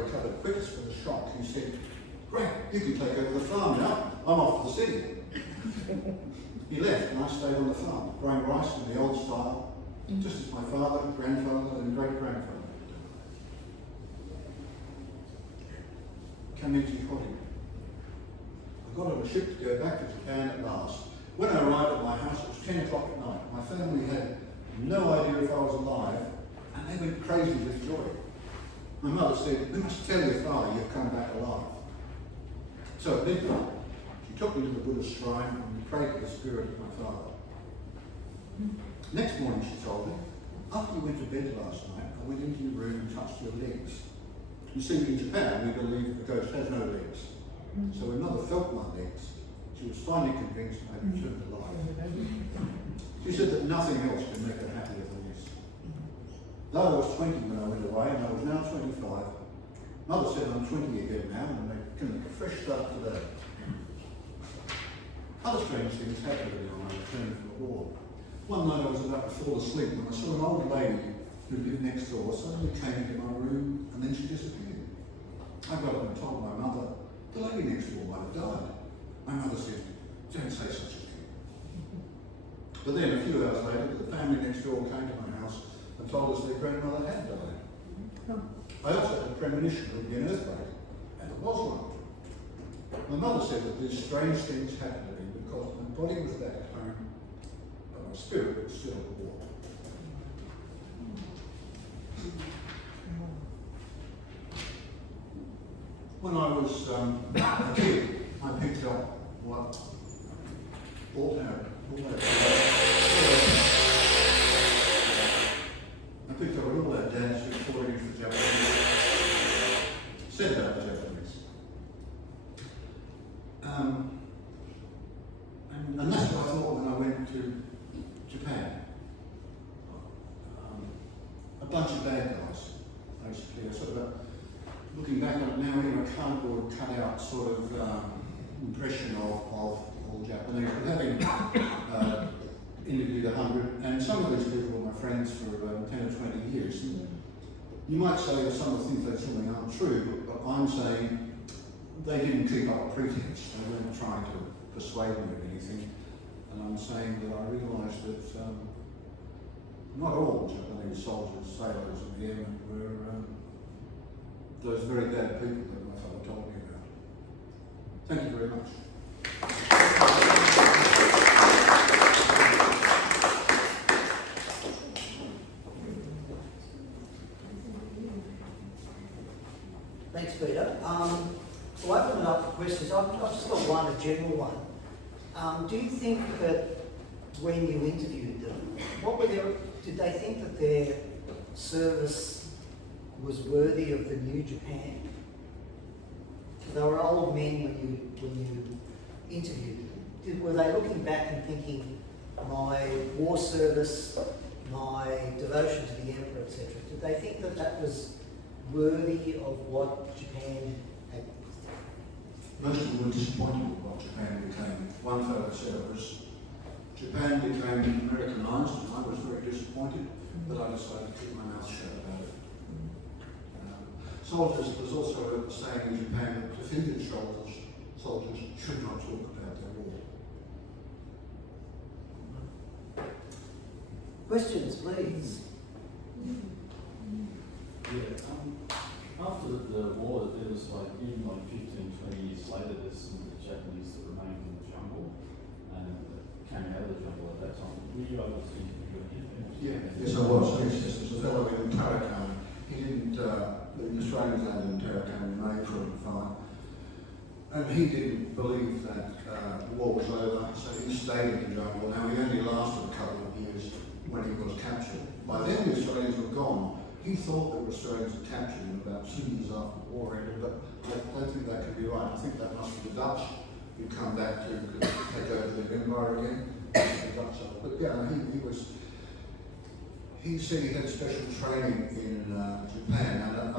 recovered quickest from the shock. He said, "Great, you can take over the farm now. I'm off to the city." He left and I stayed on the farm, growing rice in the old style, just as my father, grandfather and great-grandfather had done. Kamichi Hori. I got on a ship to go back to Japan at last, When I arrived at my house, it was 10 o'clock at night. My family had no idea if I was alive, and they went crazy with joy. My mother said, "We must tell your father you've come back alive." So at midnight, she took me to the Buddhist shrine and we prayed to the spirit of my father. Next morning, she told me, "After you went to bed last night, I went into your room and touched your legs." You see, in Japan, we believe a ghost has no legs. So when Mother felt my legs, she was finally convinced I had returned to life. She said that nothing else could make her happier than this. Though I was 20 when I went away, and I was now 25, Mother said I'm 20 again now, and they can make a fresh start today. Other strange things happened to me when I returned from the war. One night I was about to fall asleep when I saw an old lady who lived next door suddenly came into my room, and then she disappeared. I got up and told my mother, "The lady next door might have died." My mother said, "Don't say such a thing." But then a few hours later, the family next door came to my house and told us their grandmother had died. I also had a premonition there would be an earthquake, and it was one. My mother said that these strange things happened to me because my body was back at home, but my spirit was still at war. When I was a kid, I picked up what I picked up all our dad's recordings for Japanese. Said about the Japanese. And that's what I thought when I went to Japan. A bunch of bad guys, basically. Sort of looking back on it now, a cardboard cutout sort of impression of all Japanese. But having interviewed 100, and some of these people were my friends for 10 or 20 years. You might say that some of the things they tell me aren't true, but I'm saying they didn't keep up a pretense. They weren't trying to persuade me of anything. And I'm saying that I realised that not all Japanese soldiers, sailors, and airmen were those very bad people that my father told me about. Thank you very much. Thanks, Peter. So I open it up for questions. I've just got one, a general one. Do you think that when you interviewed them, did they think that their service was worthy of the new Japan? They were old men when you interviewed them. Were they looking back and thinking, my war service, my devotion to the emperor, etc.? Did they think that that was worthy of what Japan had? Most of them were disappointed with what Japan became. One fellow said it was Japan became Americanized, and I was very disappointed, but I decided to keep my mouth shut about it. Soldiers, there's also a saying in Japan that defeated soldiers should not talk about their war. Questions, please. Yeah, after the war, there was even 15, 20 years later, there's some of the Japanese that remained in the jungle and came out of the jungle at that time. Were you able to interview him? Yes, I was. Yes, there was a fellow in Tarakan. He didn't, the Australians landed in Tarakan in May 45, and he didn't believe that the war was over, so he stayed in the jungle. Now, he only lasted a couple of years when he was captured. By then, the Australians were gone. He thought that the Australians had captured him about 2 years after the war ended, but I don't think that could be right. I think that must be the Dutch who come back to take over the empire again. The Dutch, but yeah, he said he had special training in Japan, and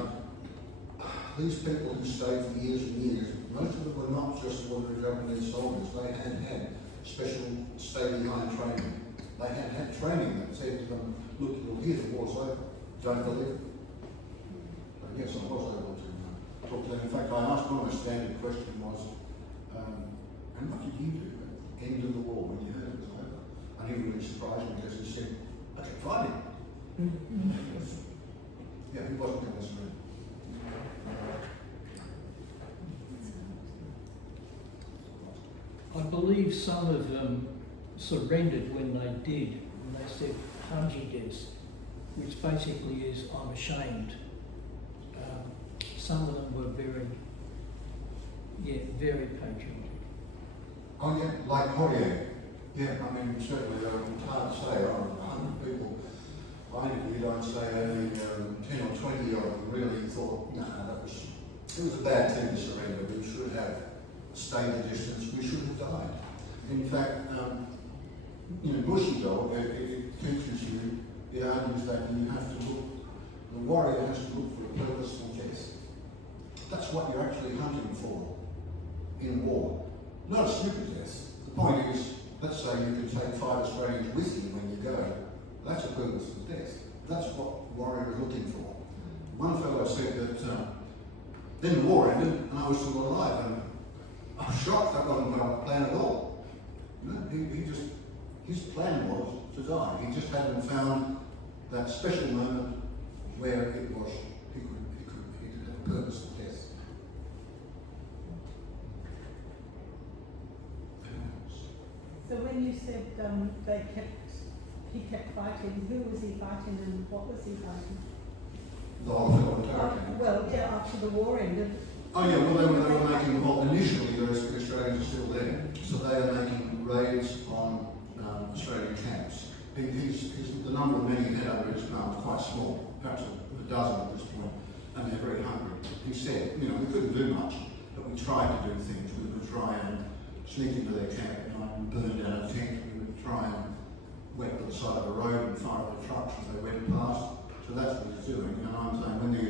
these people who stayed for years and years, most of them were not just ordinary Japanese soldiers. They had special stay-behind training. They had training that said to them, "Look, you'll hear the war's over. Don't believe it." But yes, I was able to talk to them. In fact, I asked one of the standard question was, "And what did you do at the end of the war when you heard it was over?" And he really surprised me because he said, "I kept fighting." Yeah, he wasn't going to surrender. I believe some of surrendered when they did, and they said Hanji des, which basically is I'm ashamed. Some of them were very patriotic. Oh yeah, like Horier. Yeah, I mean, certainly it's hard to say. 100 people I interviewed, I'd say only 10 or 20 of them really thought, it was a bad thing to surrender. We should have stayed a distance. We should have died. In fact, Bushido, it teaches you, it argues that you have to look, the warrior has to look for a purposeful death. That's what you're actually hunting for in war. Not a stupid death. The point is, let's say you can take 5 Australians with you when you go. That's a purposeful death. That's what warrior is looking for. One fellow said that then the war ended and I was still alive, and I was shocked. That wasn't my plan at all. His plan was to die. He just hadn't found that special moment where it was he could have a purposeful death. So when you said he kept fighting, who was he fighting and what was he fighting? The whole film. Well, yeah, after the war ended. Oh yeah, well they were making, initially the Australians are still there, so they are making raids on Australian camps. The number of men he had under his command was quite small, perhaps a dozen at this point, and they're very hungry. He said, we couldn't do much, but we tried to do things. We would try and sneak into their camp at night and burn down a tent. We would try and went to the side of the road and fire at the trucks as they went past. So that's what he's doing. And I'm saying when the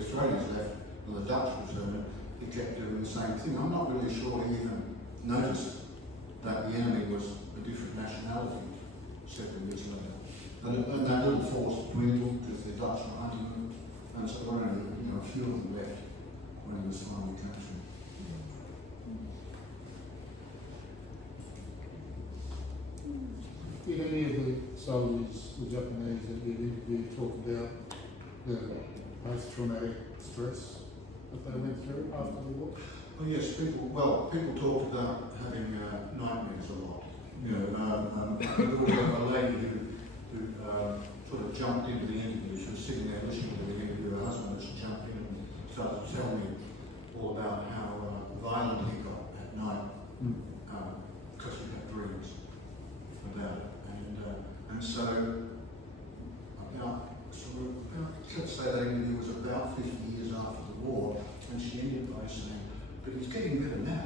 Australians left and the Dutch returned, he kept doing the same thing. I'm not really sure he even noticed that the enemy was a different nationality several years later. And that little force dwindled because the Dutch were hunting them, and so only a few of them left when he was finally captured. Did any of the soldiers, the Japanese that you interviewed, talk about the post-traumatic stress that they went through after the war? Oh yes, people talk about having nightmares a lot. There was a lady who sort of jumped into the interview. She was sitting there listening to the interview. Her husband just jumped in and started to tell me all about how violent he got at night because he had dreams about it. And so let's say that interview was about 50 years after the war, and she ended by saying, but it's getting better now.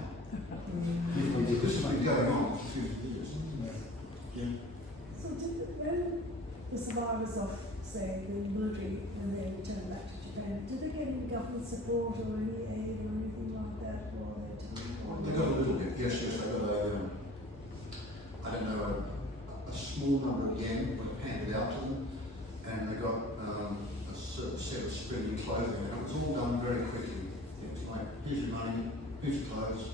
This has been going on for 50 years. Yeah. So when the survivors of, say, the military, when they return back to Japan, do they get any government support or any aid or anything like that while they're time? They got a little bit, yes, they got a small number of yen was handed out to them, and they got a certain set of sturdy clothing, and it was all done very quickly. It was like, here's your money, here's your clothes,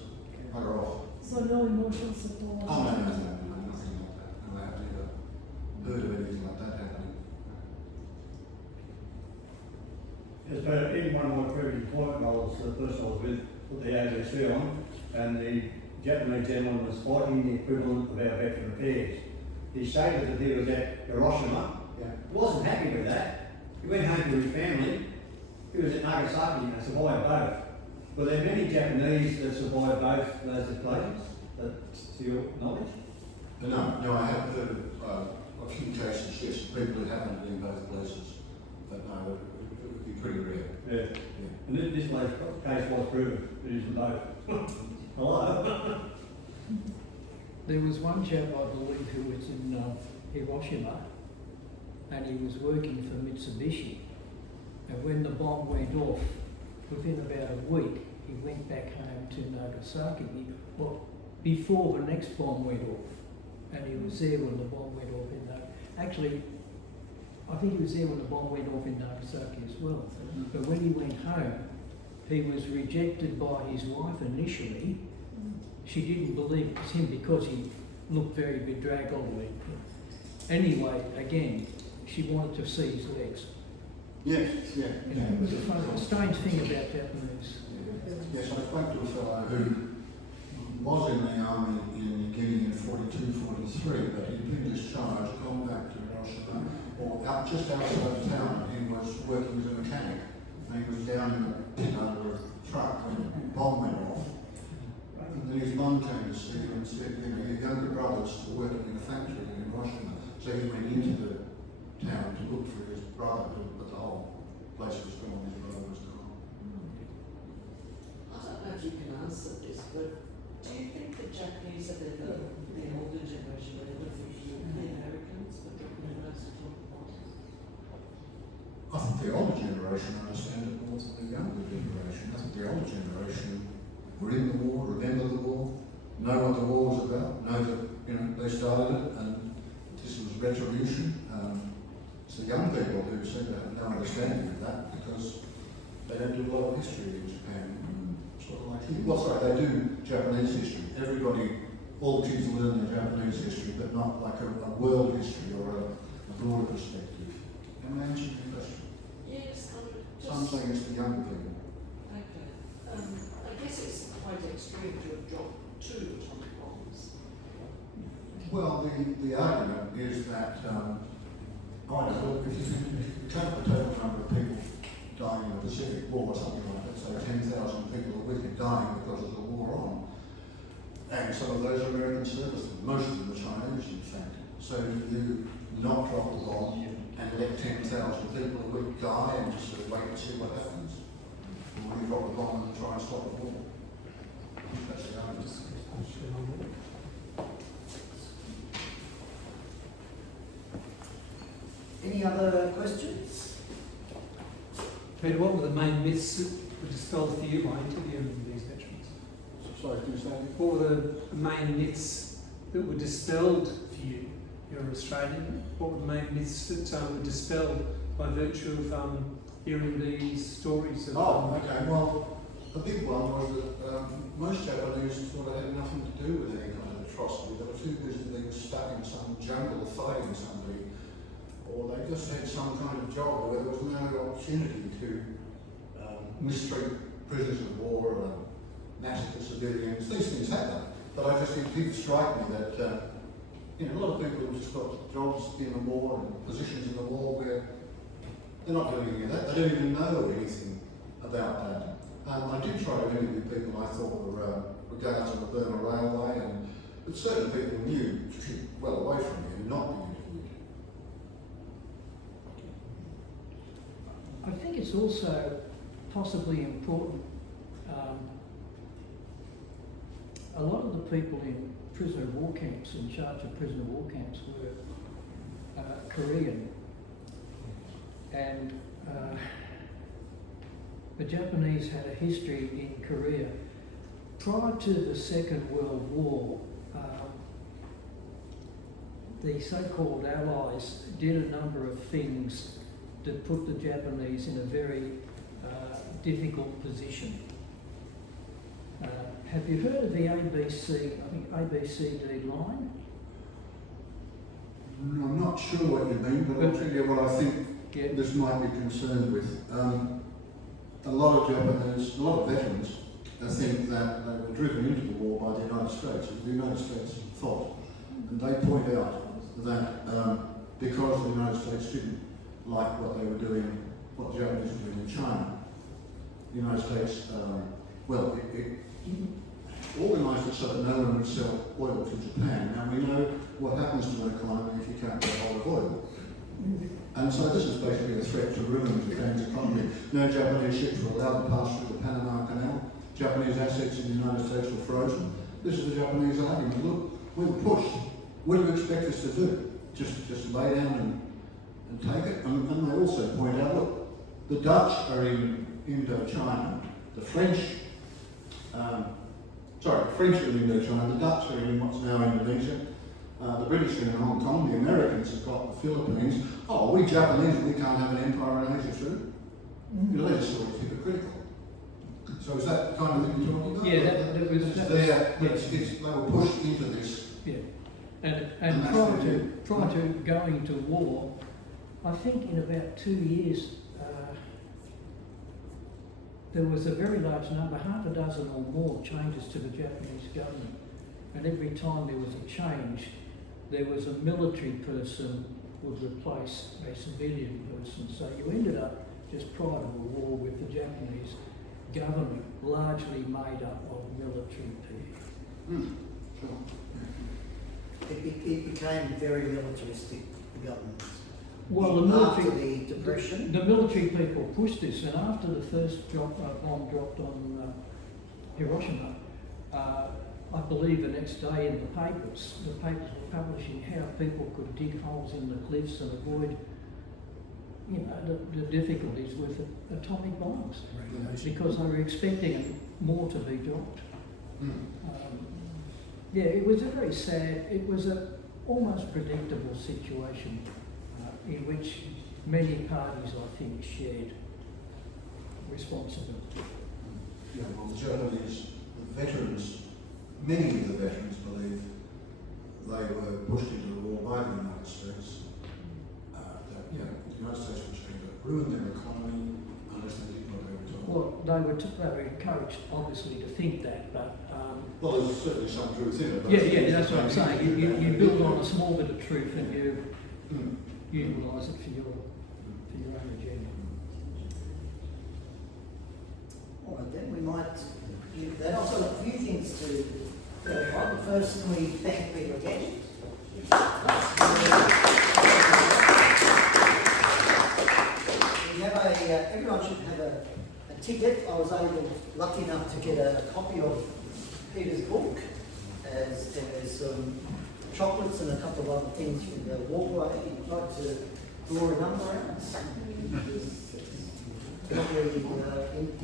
bugger off. So no emotional support? Oh, no, nothing like that. No, I've never heard of anything like that happening. Yes, but in one of my previous employment roles, the person I was with put the ABC on, and the Japanese gentleman was fighting the equivalent of our veteran affairs. He stated that he was at Hiroshima. Yeah. Wasn't happy with that. He went home to his family. He was at Nagasaki and survived both. Were there many Japanese that survived both those places, to your knowledge? No, I have heard of a few cases, yes, people who happened in both places, but no, it would be pretty rare. Yeah. And this case was proven, it isn't both. Hello? There was one chap, I believe, who was in Hiroshima, and he was working for Mitsubishi. And when the bomb went off, within about a week, he went back home to Nagasaki. Before the next bomb went off, and he was there when the bomb went off in Nagasaki. Actually, I think he was there when the bomb went off in Nagasaki as well. But when he went home, he was rejected by his wife initially. She didn't believe it was him because he looked very bedraggled. Anyway, again, she wanted to see his legs. Yes, yeah. It was a strange thing about Japanese. Yes, I spoke to a fellow who was in the army in beginning in 42, 43, that he'd been discharged, gone back to Hiroshima, or out just outside of town, and he was working as a mechanic. And he was down in a pit under a truck when a bomb went off. And then his mum came to see him and said, you know, your younger brother's still working in a factory in Hiroshima. So he went into the town to look for his brother, but the whole place was gone, his brother was gone. I don't know if you can answer this, but do you think the Japanese have ever, the older generation, would ever forgive the Americans for dropping those atomic bombs? I think the older generation understand it more than the younger generation. I think the older generation were in the war, remember the war, know what the war was about, know that, you know, they started it and this was retribution. It's the young people who seem to have no understanding of that because they don't do a lot of history in Japan. Sort of like here. Well, sorry, they do Japanese history. Everybody, all the kids learn their Japanese history, but not like a world history or a broader perspective. Am I answering your question? Yes, So I'm saying it's the younger people. Okay. I guess it's quite extreme to have dropped 2 atomic bombs. Well, the argument is that, if you count the total number of people dying in the Pacific War or something like that, so 10,000 people a week are dying because of the war on, and some of those are American servicemen, most of them are Chinese in fact. So you not drop the bomb and let 10,000 people a week die and just sort of wait and see what happens? Or you drop the bomb and try and stop the war? That's the argument. Any other questions? Peter, what were the main myths that were dispelled for you by interviewing these veterans? Sorry, can you say again? What were the main myths that were dispelled for you? You're an Australian. What were the main myths that were dispelled by virtue of hearing these stories? Of, okay. Well, the big one was that most Japanese thought it had nothing to do with any kind of atrocity. They were too busy being stuck in some jungle fighting somebody, or they just had some kind of job where there was no opportunity to mistreat prisoners of war or massacre civilians. These things happen, but it did strike me that a lot of people have just got jobs in the war and positions in the war where they're not doing any of that. They don't even know anything about that. I did try to interview people I thought were going out on the Burma Railway, but certain people knew to keep well away from me and not be interviewed. I think it's also possibly important. A lot of the people in prisoner of war camps, in charge of prisoner of war camps, were Korean, and the Japanese had a history in Korea. Prior to the Second World War, the so-called Allies did a number of things that put the Japanese in a very difficult position. Have you heard of the ABCD line? I'm not sure what you mean, but I'll tell you what I think this might be concerned with. A lot of veterans think that they were driven into the war by the United States, as the United States thought. And they point out that because the United States didn't like what they were doing, what the Japanese were doing in China, the United States, it organised it so that no one would sell oil to Japan. Now we know what happens to an economy if you can't get hold of oil. And so this is basically a threat to ruin Japan's economy. No Japanese ships were allowed to pass through the Panama Canal. Japanese assets in the United States were frozen. This is the Japanese argument. Look, we were pushed. What do you expect us to do? Just lay down and take it? And they also point out, look, the Dutch are in Indochina, the French are in Indochina, the Dutch are in what's now Indonesia, the British are in Hong Kong, the Americans have got the Philippines. Oh, we Japanese, we can't have an empire in Asia too? You know, they're just sort of hypocritical. So is that the kind of thing you're talking about? Yeah, that was they were pushed into this. Yeah, and prior to going to war, I think in about 2 years, there was a very large number, half a dozen or more changes to the Japanese government. and every time there was a change, there was a military person would replace a civilian person. So you ended up just prior to the war with the Japanese government largely made up of military people. Sure. It became very militaristic, the government. Well, the military, after the depression. the military people pushed this, and after the first bomb dropped on Hiroshima, I believe the next day in the papers were publishing how people could dig holes in the cliffs and avoid, you know, the difficulties with atomic bombs, because they were expecting more to be dropped. Yeah, it was a very sad, it was a almost predictable situation in which many parties, I think, shared responsibility. Yeah, well, the Japanese, the veterans, many of the veterans believe they were pushed into the war by the United States. That, you know, the United States was going to ruin their economy unless they did what they were told. Well, they were encouraged, obviously, to think that, but Well, there's certainly some truth in it. But yeah, that's what I'm saying. You build on a small bit of truth and you utilise it for your own agenda. All right, then we might leave that. I've got a few things to clarify, but first can we thank Peter again? We have everyone should have a ticket. I was lucky enough to get a copy of Peter's book, as there's some chocolates and a couple of other things from the walkway. You'd like to draw a number out? It's not very